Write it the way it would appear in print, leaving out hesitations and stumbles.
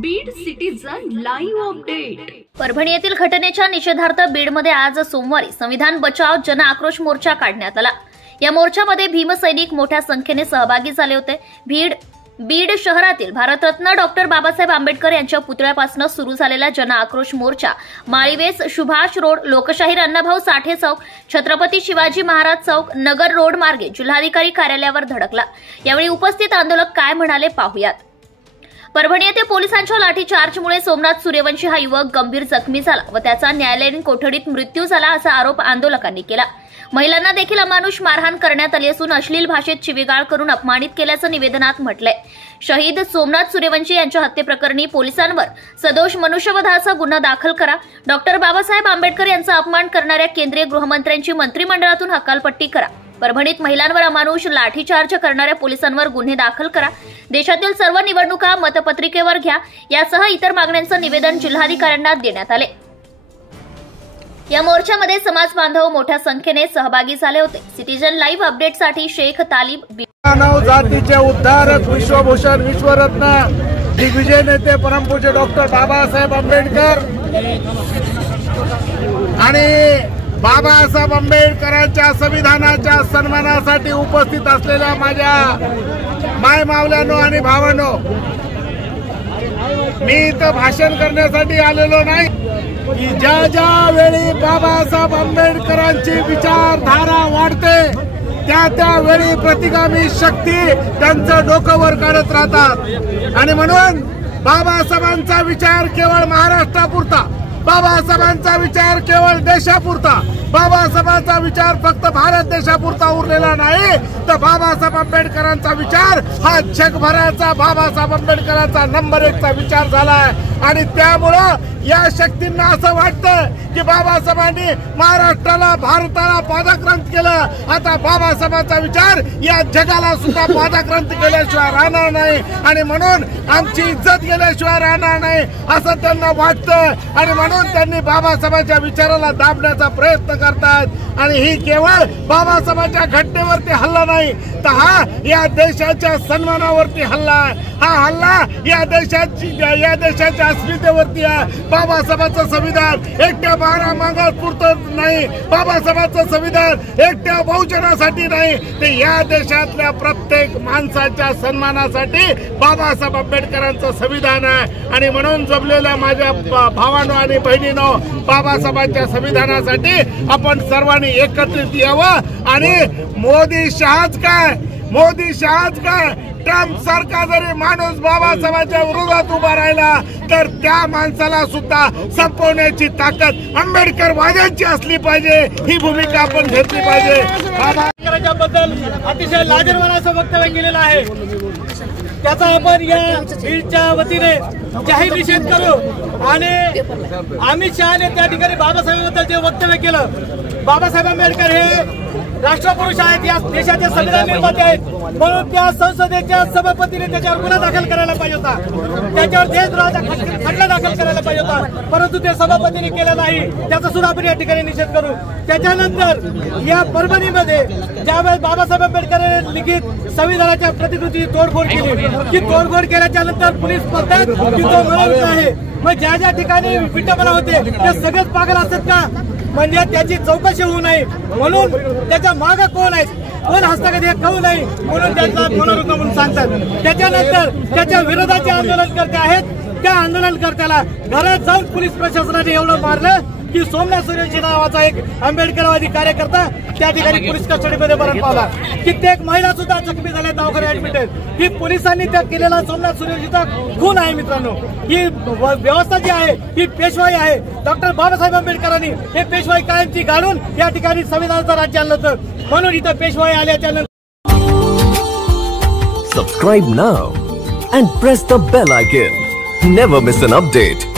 Beed citizen live update. Parbhani येथील घटनेच्या निषेधार्थ बीडमध्ये आज सोमवारी संविधान बचाव जन आक्रोश मोर्चा काढण्यात आला। या मोर्चामध्ये भीमसैनिक मोठ्या संख्येने सहभागी झाले होते। बीड शहरातील भारतरत्न डॉक्टर बाबासाहेब आंबेडकर यांच्या पुतळ्यापासून सुरू झालेला जन आक्रोश मोर्चा माळीवेस, सुभाष रोड, लोकशाहीर अण्णाभाऊ साठे चौक, छत्रपती शिवाजी महाराज चौक, नगर रोड मार्गे जिल्हाधिकारी कार्यालयावर धडकला। यावेळी उपस्थित आंदोलक काय म्हणाले पाहूयात। परभणी येथे पोलिसांच्या लाठीचार्जमुळे सोमनाथ सूर्यवंशी हा युवक गंभीर जखमी झाला व त्याचा न्यायालयीन कोठडीत मृत्यू झाला असा आरोप आंदोलकांनी केला। महिलांना देखील अमानुष मारहाण करण्यात आली असून अश्लील भाषेत शिवीगाळ करून अपमानित केल्याचं निवेदनात म्हटलंय। शहीद सोमनाथ सूर्यवंशी यांच्या हत्येप्रकरणी पोलिसांवर सदोष मनुष्यवधाचा गुन्हा दाखल करा। डॉक्टर बाबासाहेब आंबेडकर यांचा अपमान करणाऱ्या केंद्रीय गृहमंत्र्यांची मंत्रिमंडळातून हकालपट्टी करा। परभणीत महिलांवर अमानुष लाठीचार्ज करणाऱ्या पोलिसांवर गुन्हे दाखल करा। देशातील सर्व निवडणुका मतपत्रिकेवर घ्या यासह इतर मागण्यांचं निवेदन जिल्हाधिकाऱ्यांना देण्यात आले। या मोर्चामध्ये समाज बांधव मोठ्या संख्येने सहभागी झाले होते। सिटीजन लाईव्ह अपडेटसाठी शेख तालिब। मानव जातीचे उद्धारक, विश्वभूषण, विश्वरत्न, दिग्विजय नेते परमपूज्य डॉक्टर बाबासाहेब आंबेडकर आणि बाबासाहेब आंबेडकरांच्या संविधानाच्या सन्मानासाठी उपस्थित असलेल्या माझ्या माय मावल्यांनो आणि भावांनो, मी इथं भाषण करण्यासाठी आलेलो नाही की ज्या ज्या वेळी बाबासाहेब आंबेडकरांची विचारधारा वाढते त्या वेळी प्रतिगामी शक्ती त्यांचं डोकं वर काढत राहतात। आणि म्हणून बाबासाहेबांचा विचार केवळ महाराष्ट्रापुरता, बाबासाहेबांचा विचार केवळ देशापुरता, बाबासाहेबांचा विचार फक्त भारत देशापुरता उरलेला नाही, तर बाबासाहेब आंबेडकरांचा विचार हा जगभराचा, बाबासाहेब आंबेडकरांचा नंबर 1 चा विचार झालाय। आणि त्यामुळं या शक्तींना असं वाटतं की बाबासाहेबांनी महाराष्ट्राला, भारताला पादाक्रांत केलं, आता बाबासाहेबांचा विचार या जगाला सुद्धा पादाक्रांत केल्याशिवाय राहणार नाही आणि म्हणून आमची इज्जत गेल्याशिवाय राहणार नाही असं त्यांना वाटतं। आणि म्हणून त्यांनी बाबासाहेबांच्या विचाराला दाबण्याचा प्रयत्न करतात। आणि ही केवळ बाबासाहेबांच्या घटनेवरती हल्ला नाही, तर हा या देशाच्या सन्मानावरती हल्ला आहे। हा हल्ला या देशाच्या अस्मितेवरती आहे। बाबासाहेबांचं संविधान एकट्या महाराष्ट्रापुरतं नाही, बाबासाहेबांचं संविधान एकट्या बहुजनासाठी नाही, ते या देशातल्या प्रत्येक माणसाच्या सन्मानासाठी बाबासाहेब आंबेडकरांचं संविधान आहे। आणि म्हणून जमलेल्या माझ्या भावांनो आणि बहिणींनो, बाबासाहेबांच्या संविधानासाठी आपण सर्वांनी एकत्रित यावं। आणि मोदी शहाच काय, ट्रम्प सारखा जरी माणूस बाबासाहेबांच्या विरोधात उभा राहिला तर त्या माणसाला सुद्धा संपवण्याची ताकद आंबेडकर वाद्यांची असली पाहिजे, ही भूमिका आपण घेतली पाहिजे। आंबेडकरांबद्दल अतिशय लाजिरवाणं असं वक्तव्य केलेलं आहे, त्याचा आपण या बीडच्या वतीने जाहीर निषेध करू। आणि अमित शहाने त्या ठिकाणी बाबासाहेबांबद्दल जे वक्तव्य केलं, बाबासाहेब आंबेडकर हे राष्ट्रपुरुष आहेत, या देशाचे संविधान निर्माते आहेत, म्हणून त्या संसदेच्या सभापतीने त्याच्यावर गुन्हा दाखल करायला पाहिजे होता, त्याच्यावर देशद्रोहाचा खटला दाखल करायला पाहिजे होता, परंतु ते सभापतीने केलं नाही। त्याचा सुद्धा आपण या ठिकाणी निषेध करू। त्याच्यानंतर या परभणीमध्ये ज्यावेळेस बाबासाहेब आंबेडकरांनी लिखित संविधानाच्या प्रतिकृतीची तोडफोड केली, की तोडफोड केल्याच्या नंतर पोलीस म्हणतात की तो मरत आहे, मग ज्या ज्या ठिकाणी विटंबना होते ते सगळेच पागल असतात का? म्हणजे त्याची चौकशी होऊ नये म्हणून त्याच्या मागे कोण आहे, कोण हस्तगत हे कळू नये म्हणून त्याचा पुनरुत्थान म्हणून सांगतात। त्याच्यानंतर त्याच्या विरोधाचे आंदोलनकर्ते आहेत, त्या आंदोलनकर्त्याला घरात जाऊन पोलीस प्रशासनाने एवढं मारलं की सोमनाथ सूर्यवंशी नावाचा एक आंबेडकरवादी कार्यकर्ता त्या ठिकाणी पोलीस कस्टडीमध्ये मरण पावला। कित्येक महिला सुद्धा जखमी झाल्या, दवाखान्यात ऍडमिट आहेत। ही पोलिसांनी त्या केलेला सोमनाथ सूर्यवंशीचा खून आहे मित्रांनो। ही व्यवस्था जी आहे ही पेशवाई आहे। डॉक्टर बाबासाहेब आंबेडकरांनी हे पेशवाई कायमची गाडून या ठिकाणी संविधानाचं राज्य आणलं होतं, म्हणून इथं पेशवाई आल्याच्या नंतर Subscribe now and press the bell icon. Never miss an update.